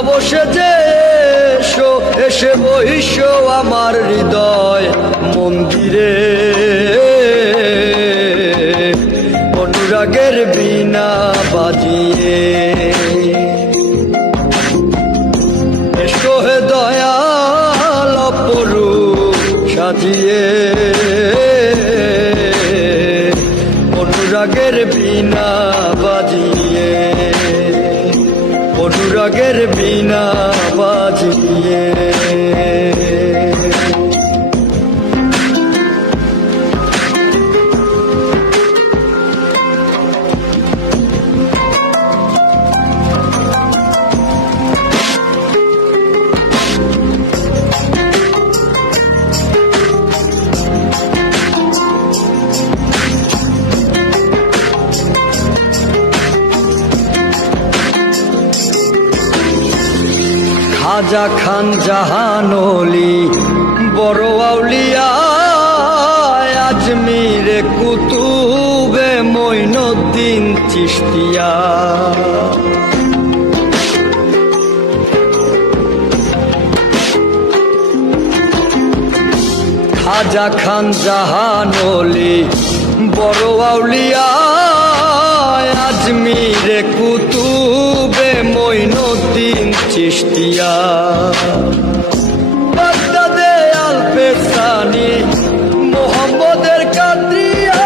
নবসেজে এসো, এসে বহিসো আমার হৃদয় মন্দিরে। অনুরাগের বীণা বাজিয়ে এসো হে দয়াল অপরূপ সাজিয়ে। অনুরাগের বীণা বাজিয়ে, অনুরাগের বীণা বাজিয়ে। খাজা খান জাহান ওলি বড় আউলিয়া, আজমিরে কুতুবে মঈনুদ্দিন চিশতিয়া। খাজা খান জাহান ওলি বড় আউলিয়া, আজমিরে কুতুবে মঈনুদ্দিন চিশতিয়া। বাগদাদে আলপেসানি মোহাম্মদের কাদরিয়া,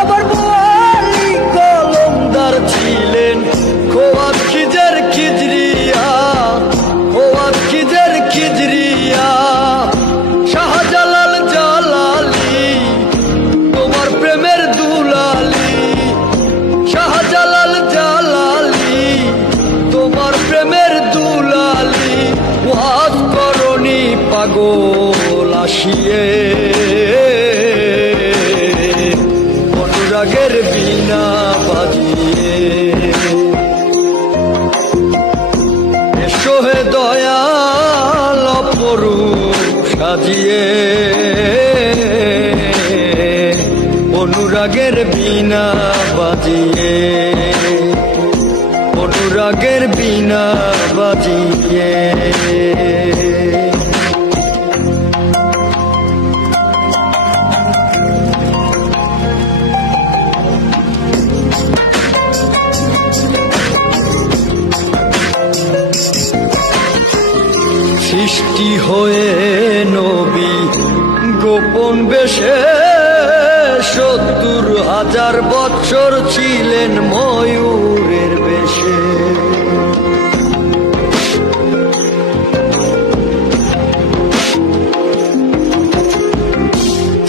আবার বোয়ালি কলমদার ছিলেন খোয়াত খিজের খিজরিয়া, খোয়াত খিজের খিজরিয়া। শাহজালাল জালালি তোমার প্রেমের দুলালি, শাহজালাল জালালি তোমার প্রেমের দুলালি। ওয়াজ করনি পাগল আসিয়ে, অনুরাগের বীণা বাজিয়ে এসো হে দয়াল অপরূপ সাজিয়ে। অনুরাগের বীণা বাজিয়ে, অনুরাগের বীণা বাজিয়ে। সৃষ্টি হয়ে নবী গোপন বেশে ৭০,০০০ বছর ছিলেন ময়ূরের বেশে।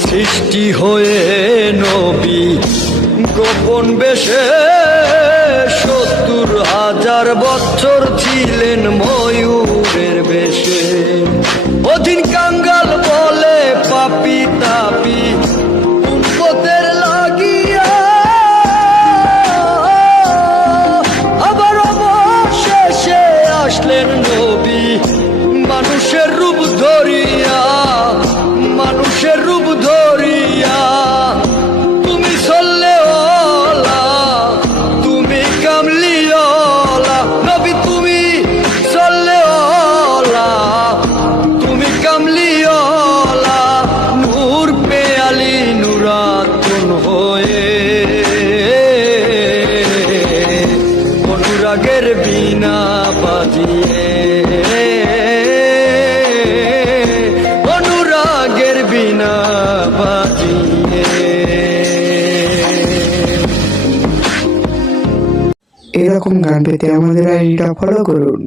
সৃষ্টি হয়ে নবী গোপন বেশে ৭০,০০০ বছর ছিলেন ময়ূরের বেশে। অধীন কাঙ্গাল বলে পাপি তাপি উম্মতের লাগিয়া, আবার অবশেষে আসলেন নবী মানুষের রূপ ধরিয়া, মানুষের রূপ ধরিয়া। তুমি সল্লে ওলা, তুমি কামলি ওলা নবী, তুমি সল্লে ওলা, তুমি কামলি ওলা। নূর পেয়ালি নূরাতুন হয়ে, অনুরাগের বীণা বাজিয়ে, অনুরাগের বীণা বাজিয়ে। এরকম গান পেতে আমাদের আইডিটা ফলো করুন।